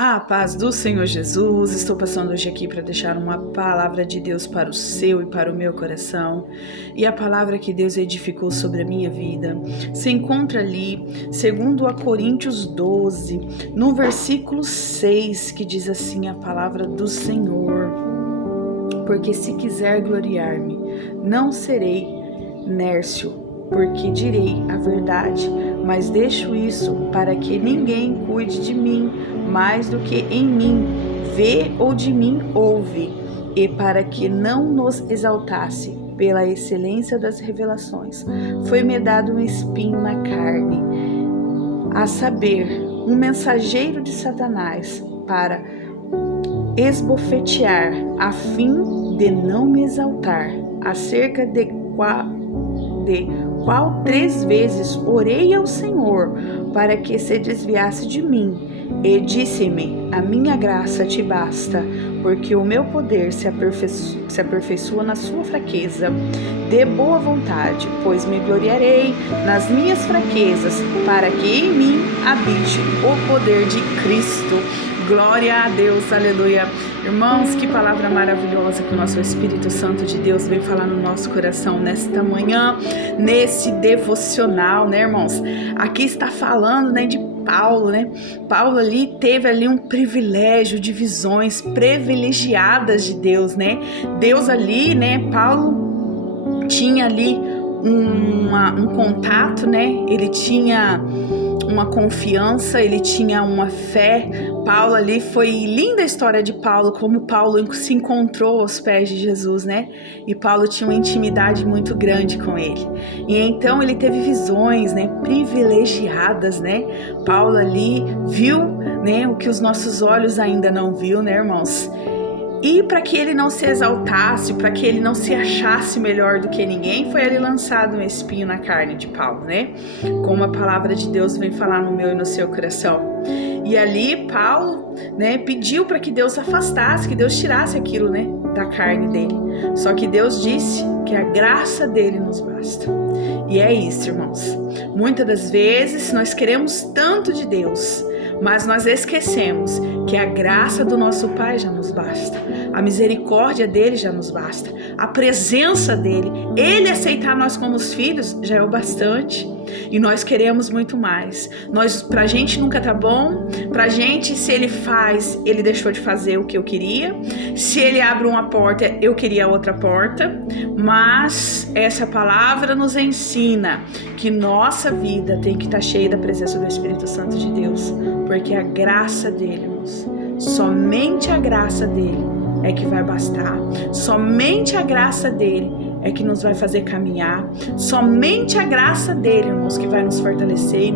A paz do Senhor Jesus, estou passando hoje aqui para deixar uma palavra de Deus para o seu e para o meu coração. E a palavra que Deus edificou sobre a minha vida se encontra ali, segundo a Coríntios 12, no versículo 6, que diz assim a palavra do Senhor: porque se quiser gloriar-me, não serei nércio, porque direi a verdade, mas deixo isso para que ninguém cuide de mim mais do que em mim vê ou de mim ouve, e para que não nos exaltasse pela excelência das revelações, foi-me dado um espinho na carne, a saber, um mensageiro de Satanás, para esbofetear, a fim de não me exaltar, acerca de qual 3 vezes orei ao Senhor para que se desviasse de mim, e disse-me: a minha graça te basta, porque o meu poder se aperfeiçoa na sua fraqueza. De boa vontade, pois me gloriarei nas minhas fraquezas, para que em mim habite o poder de Cristo. Glória a Deus, aleluia. Irmãos, que palavra maravilhosa que o nosso Espírito Santo de Deus vem falar no nosso coração nesta manhã, nesse devocional, né, irmãos? Aqui está falando, né, de Paulo, né? Paulo ali teve ali um privilégio de visões privilegiadas de Deus, né? Deus ali, né? Paulo tinha ali um contato, né? Ele tinha uma confiança, ele tinha uma fé. Paulo ali, foi linda a história de Paulo, como Paulo se encontrou aos pés de Jesus, né? E Paulo tinha uma intimidade muito grande com ele. E então ele teve visões, né, privilegiadas, né? Paulo ali viu, né, o que os nossos olhos ainda não viu, né, irmãos? E para que ele não se exaltasse, para que ele não se achasse melhor do que ninguém, foi ali lançado um espinho na carne de Paulo, né? Como a palavra de Deus vem falar no meu e no seu coração. E ali Paulo, né, pediu para que Deus afastasse, que Deus tirasse aquilo, né, da carne dele. Só que Deus disse que a graça dele nos basta. E é isso, irmãos. Muitas das vezes nós queremos tanto de Deus, mas nós esquecemos que a graça do nosso Pai já nos basta, a misericórdia dele já nos basta, a presença dele, ele aceitar nós como os filhos já é o bastante. E nós queremos muito mais. Pra gente nunca tá bom. Pra gente, se ele faz, ele deixou de fazer o que eu queria. Se ele abre uma porta, eu queria outra porta. Mas essa palavra nos ensina que nossa vida tem que estar cheia da presença do Espírito Santo de Deus, porque a graça dele, irmãos, somente a graça dele é que vai bastar. Somente a graça dele é que nos vai fazer caminhar. Somente a graça dele, irmãos, que vai nos fortalecer e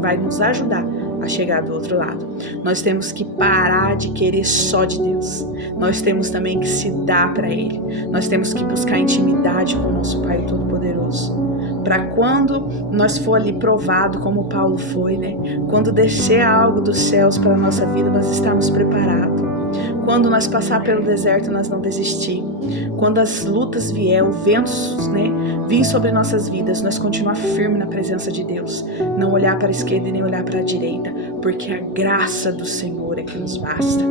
vai nos ajudar a chegar do outro lado. Nós temos que parar de querer só de Deus. Nós temos também que se dar para ele. Nós temos que buscar intimidade com o nosso Pai Todo-Poderoso, para quando nós for ali provado, como Paulo foi, né? Quando descer algo dos céus para a nossa vida, nós estamos preparados. Quando nós passar pelo deserto, nós não desistir. Quando as lutas vier, os ventos, né, vir sobre nossas vidas, nós continuar firme na presença de Deus. Não olhar para a esquerda e nem olhar para a direita, porque a graça do Senhor é que nos basta.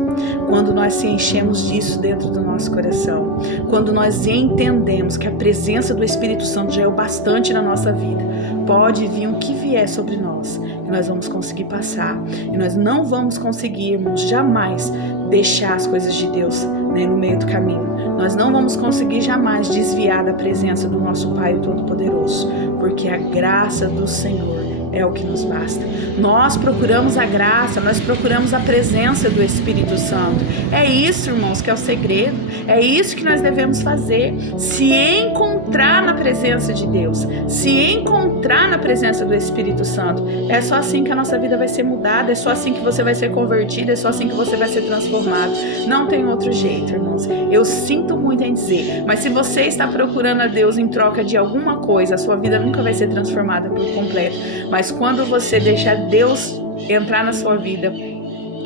Quando nós se enchemos disso dentro do nosso coração, quando nós entendemos que a presença do Espírito Santo já é o bastante na nossa vida, pode vir o que vier sobre nós, que nós vamos conseguir passar. E nós não vamos conseguirmos jamais deixar as coisas de Deus, né, no meio do caminho. Nós não vamos conseguir jamais desviar da presença do nosso Pai Todo-Poderoso, porque a graça do Senhor é o que nos basta. Nós procuramos a graça, nós procuramos a presença do Espírito Santo. É isso, irmãos, que é o segredo. É isso que nós devemos fazer. Se encontrar na presença de Deus, se encontrar na presença do Espírito Santo. É só assim que a nossa vida vai ser mudada, é só assim que você vai ser convertido, é só assim que você vai ser transformado. Não tem outro jeito, irmãos. Eu sinto muito em dizer, mas se você está procurando a Deus em troca de alguma coisa, a sua vida nunca vai ser transformada por completo. Mas quando você deixar Deus entrar na sua vida,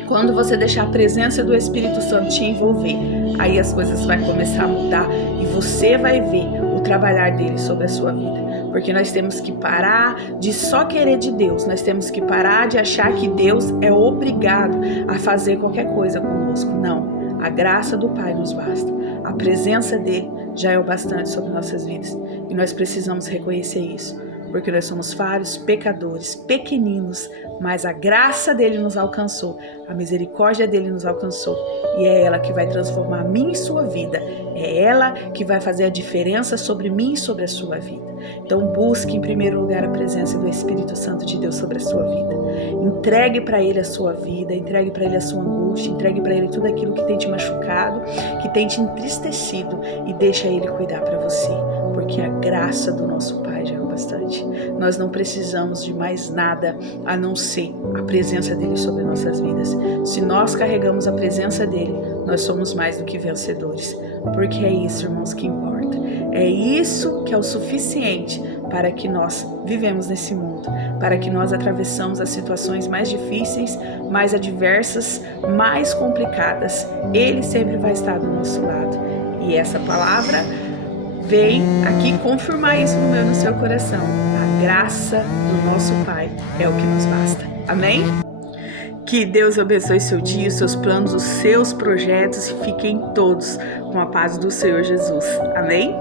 quando você deixar a presença do Espírito Santo te envolver, aí as coisas vão começar a mudar e você vai ver o trabalhar dele sobre a sua vida. porque nós temos que parar de só querer de Deus, nós temos que parar de achar que Deus é obrigado a fazer qualquer coisa conosco. Não, a graça do Pai nos basta, a presença dele já é o bastante sobre nossas vidas e nós precisamos reconhecer isso, porque nós somos falhos, pecadores, pequeninos, mas a graça dele nos alcançou, a misericórdia dele nos alcançou e é ela que vai transformar a minha e sua vida, é ela que vai fazer a diferença sobre mim e sobre a sua vida. Então busque em primeiro lugar a presença do Espírito Santo de Deus sobre a sua vida. Entregue para ele a sua vida, entregue para ele a sua angústia, entregue para ele tudo aquilo que tem te machucado, que tem te entristecido e deixa ele cuidar para você, porque a graça do nosso Pai já é o bastante. Nós não precisamos de mais nada a não ser a presença dele sobre nossas vidas. Se nós carregamos a presença dele, nós somos mais do que vencedores, porque é isso, irmãos, que importa. É isso que é o suficiente para que nós vivemos nesse mundo, para que nós atravessamos as situações mais difíceis, mais adversas, mais complicadas. Ele sempre vai estar do nosso lado. E essa palavra vem aqui confirmar isso no meu e no seu coração. A graça do nosso Pai é o que nos basta. Amém? Que Deus abençoe seu dia, os seus planos, os seus projetos e fiquem todos com a paz do Senhor Jesus. Amém?